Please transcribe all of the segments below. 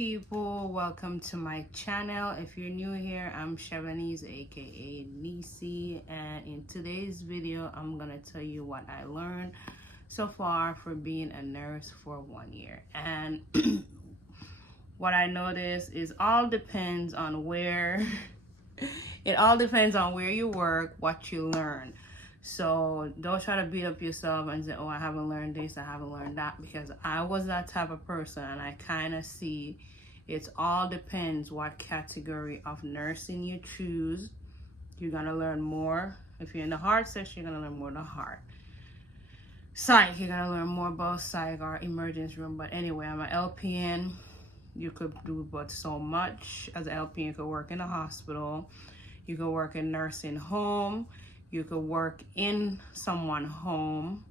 people, welcome to my channel. If you're new here, I'm Chevanese, aka Niecey, and in today's video I'm gonna tell you what I learned so far for being a nurse for 1 year. And what I noticed is all depends on where it all depends on where you work, what you learn. So don't try to beat up yourself and say, oh, I haven't learned this, I haven't learned that, because I was that type of person, and I kind of see it all depends what category of nursing you choose. You're going to learn more. If you're in the heart section, you're going to learn more the heart. Psych, you're going to learn more about psych or emergency room. But anyway, I'm an LPN. You could do but so much. As an LPN, you could work in a hospital. You could work in nursing home. You could work in someone's home.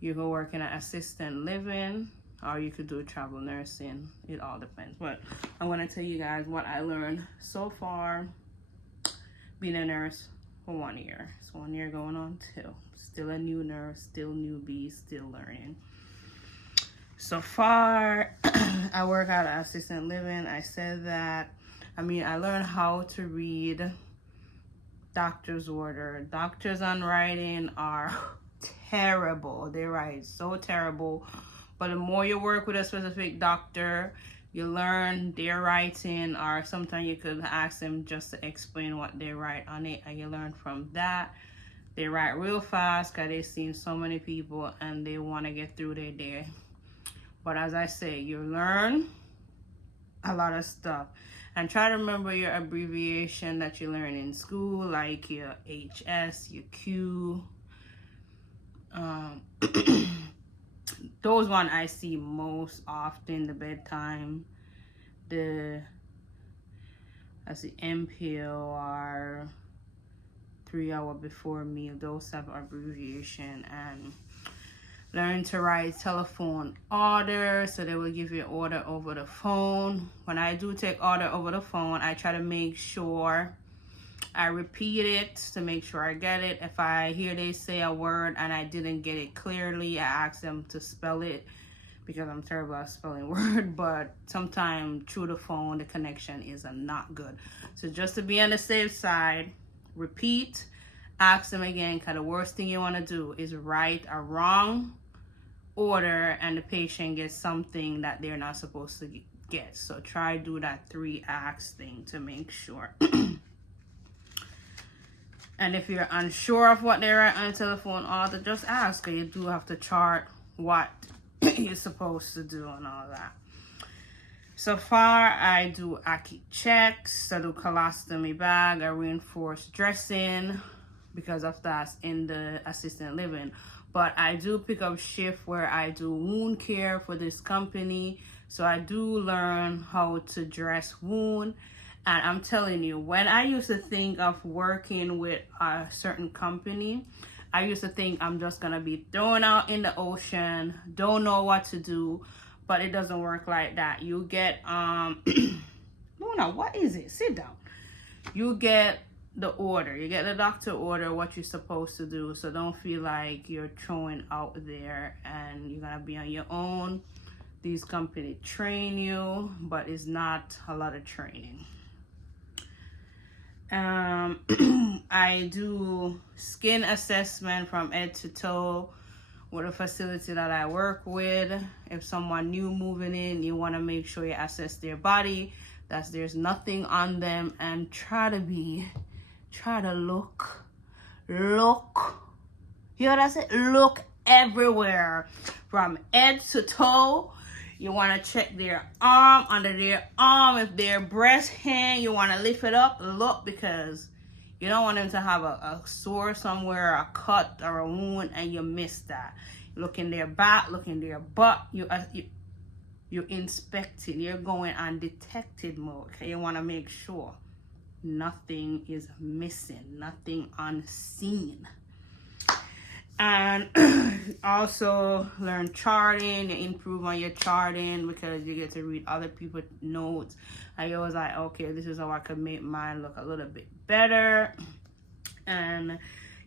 You could work in an assistant living, or you could do travel nursing. It all depends. But I want to tell you guys what I learned so far being a nurse for 1 year. It's 1 year going on 2. Still a new nurse, still newbie, still learning. So far, I work at an assistant living. I said that. I learned how to read doctor's order. Doctors on writing are terrible. They write so terrible. But the more you work with a specific doctor, you learn their writing, or sometimes you could ask them just to explain what they write on it, and you learn from that. They write real fast because they've seen so many people and they want to get through their day. But as I say, you learn a lot of stuff. And try to remember your abbreviation that you learn in school, like your HS, your Q. Those one I see most often, the bedtime, the MPOR, 3 hour before meal, those type of abbreviation. And learn to write telephone order, so they will give you an order over the phone. When I do take order over the phone, I try to make sure I repeat it to make sure I get it. If I hear they say a word and I didn't get it clearly, I ask them to spell it, because I'm terrible at spelling word. But sometimes through the phone, the connection is not good. So just to be on the safe side, repeat, ask them again, because the worst thing you want to do is write a wrong order and the patient gets something that they're not supposed to get. So try to do that 3 acts thing to make sure. And if you're unsure of what they write on the telephone order, just ask, because you do have to chart what you're supposed to do and all that. So far, I do Aki checks, I do colostomy bag, I reinforce dressing, because of that in the assistant living. But I do pick up shift where I do wound care for this company. So I do learn how to dress wound. And I'm telling you, when I used to think of working with a certain company, I used to think I'm just going to be thrown out in the ocean, don't know what to do. But it doesn't work like that. You get, Luna, what is it? Sit down. You get the order. You get the doctor order what you're supposed to do. So don't feel like you're throwing out there and you're gonna be on your own. These companies train you, but it's not a lot of training. I do skin assessment from head to toe with a facility that I work with. If someone new moving in, you want to make sure you assess their body, that there's nothing on them, and try to look, you know what I said? Look everywhere from head to toe. You want to check their arm, under their arm. If their breast hang, you want to lift it up, look, because you don't want them to have a sore somewhere, a cut or a wound, and you miss that. Look in their back, look in their butt. You're inspecting. You're going on detected mode. Okay? You want to make sure nothing is missing, nothing unseen. And also learn charting. You improve on your charting, because you get to read other people's notes. I was like, okay, this is how I could make mine look a little bit better. And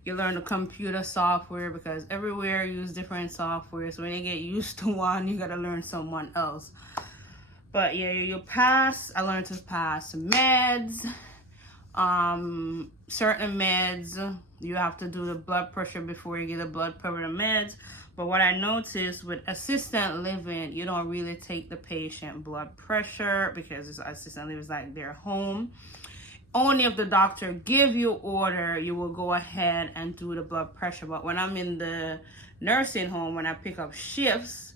you learn the computer software, because everywhere use different software. So when you get used to one, you gotta learn someone else. But yeah, you pass. I learned to pass meds. Certain meds, you have to do the blood pressure before you get the blood pressure meds. But what I noticed with assisted living, you don't really take the patient blood pressure because it's assisted living is like their home. Only if the doctor give you order, you will go ahead and do the blood pressure. But when I'm in the nursing home, when I pick up shifts,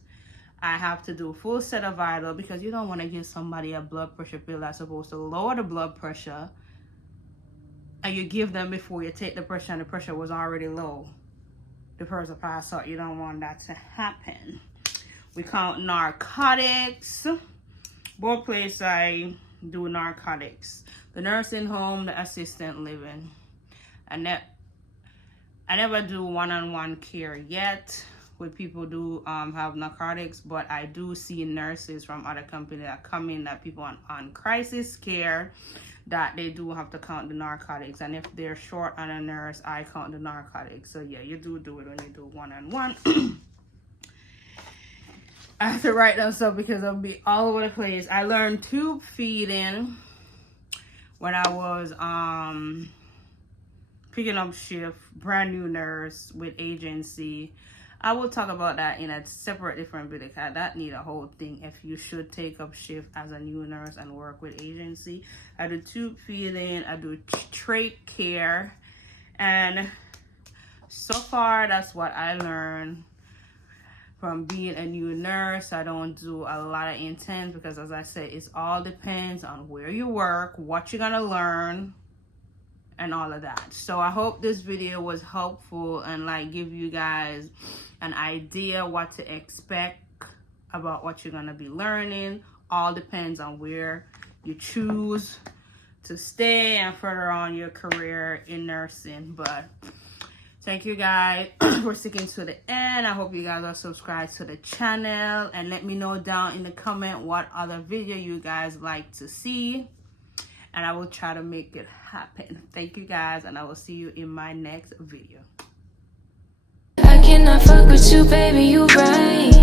I have to do a full set of vital because you don't want to give somebody a blood pressure pill that's supposed to lower the blood pressure, and you give them before you take the pressure and the pressure was already low. The person passed out. You don't want that to happen. We count narcotics. Both places I do narcotics. The nursing home, the assisted living. I never do one-on-one care yet with people do have narcotics, but I do see nurses from other companies that come in that people on crisis care that they do have to count the narcotics, and if they're short on a nurse, I count the narcotics. So yeah, you do it when you do one-on-one. I have to write down stuff because I'll be all over the place. I learned tube feeding when I was picking up shift, brand new nurse with agency. I will talk about that in a separate different video because that need a whole thing if you should take up shift as a new nurse and work with agency. I do tube feeding, I do trach care, and so far that's what I learned from being a new nurse. I don't do a lot of intense because, as I said, it all depends on where you work, what you're gonna learn, and all of that. So I hope this video was helpful and like give you guys an idea what to expect about what you're gonna be learning. All depends on where you choose to stay and further on your career in nursing. But thank you guys for sticking to the end. I hope you guys are subscribed to the channel, and let me know down in the comment what other video you guys like to see, and I will try to make it happen. Thank you guys, and I will see you in my next video. I cannot fuck with you, baby, you right.